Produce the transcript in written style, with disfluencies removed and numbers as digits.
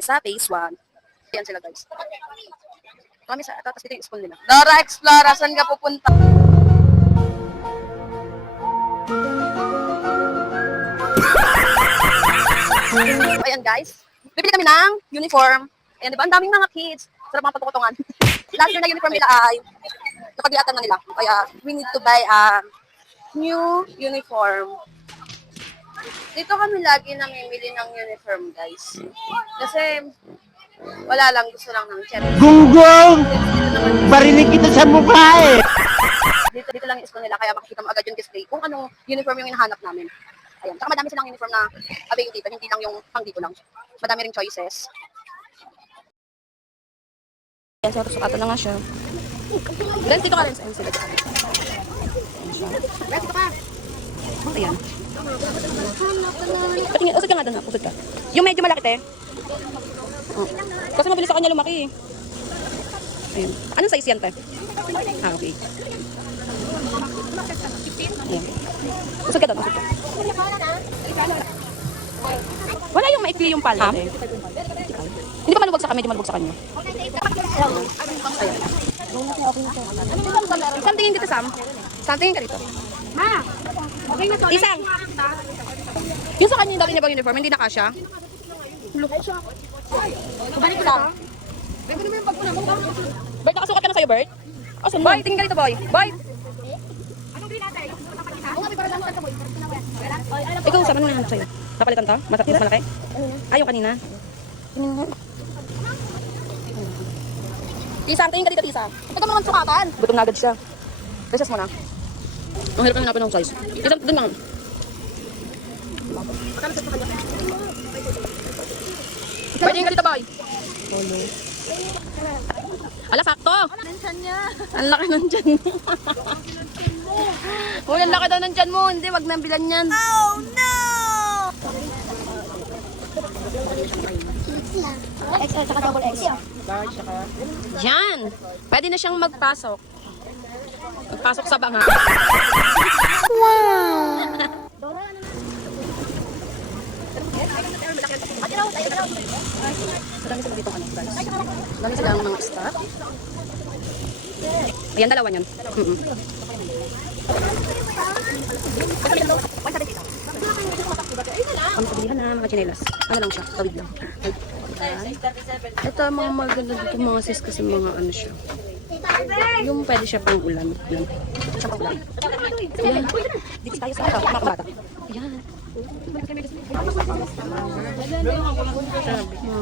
kami sa phase 1. Ayan sila guys. Kami sa tapos dito yung school nila. Dora Explorer, saan ka pupunta? Ayan guys. Bibili kami ng uniform. Ayan, di ba? Ang daming mga kids. Sarap mga pagkukutungan. Last year na uniform nila ay napagliatan na nila. Kaya we need to buy a new uniform. Dito kami lagi namimili ng uniform guys. Kasi wala lang, gusto lang ng chat. Gunggong! Barinig kita sa mukha eh! Dito lang yung school nila, kaya makikita mo agad yung display kung anong uniform yung hinahanap namin. Ayan, saka madami silang uniform na available dito, hindi lang yung pang dito lang. Madami ring choices. Ayan, so sukatan na nga siya. Lens, dito ka lens. Ayan sila. Lens, dito ka. Ayan. Patingin, usod ka nga doon ha, usod ka. Yung medyo malaki te. Oh. Kasi mabilis sa kanya lumaki eh. Ayan. Anong size yan te? Ah, okay. Ayan. Usod ka doon, usod ka. Wala yung maikli yung pala eh. Hindi pa maluwag sa kanya, medyo maluwag sa kanya. Ayan. Sam, tingin dito Sam. Sam, tingin ka dito. Ma! Okay na to. Isang! Yung sa kanya yung dali niya bang uniform, hindi na kasya? Balik ko lang. Bert, nakasukat ka na sa'yo, Bert? Asan boy, tingin ka dito, boy. Boy! Ikaw, saan? Anong nahanap sa'yo? Napalitan to? Mas malaki? Ayaw kanina. Tisang, tingin ka dito, Tisang. Ito mo naman sukatan. Gutom na agad siya. Recess mo na. Ang hirap na hanapin ng size. Tisang, dun lang. Boy, tingin ka dito, boy. Ala, sakto. Ang laki ng tiyan mo. Uy, ang laki daw ng tiyan mo. Hindi, wag nang bilan yan. Oh, no! XL, saka double X. Yan. Pwede na siyang magpasok. Magpasok sa banga. Marami sila dito ano, guys. Marami sila ang mga staff. Ayan, dalawa yan. Ang pabilihan na mga chinelas. Ano lang siya? Tawid lang. Ito mga maganda dito mga sis kasi mga ano siya. Yung pwede siya pang ulan. Yan. Siya pang ulan. Ayan. Dito tayo sa mga bata. Ayan. Sabi mo.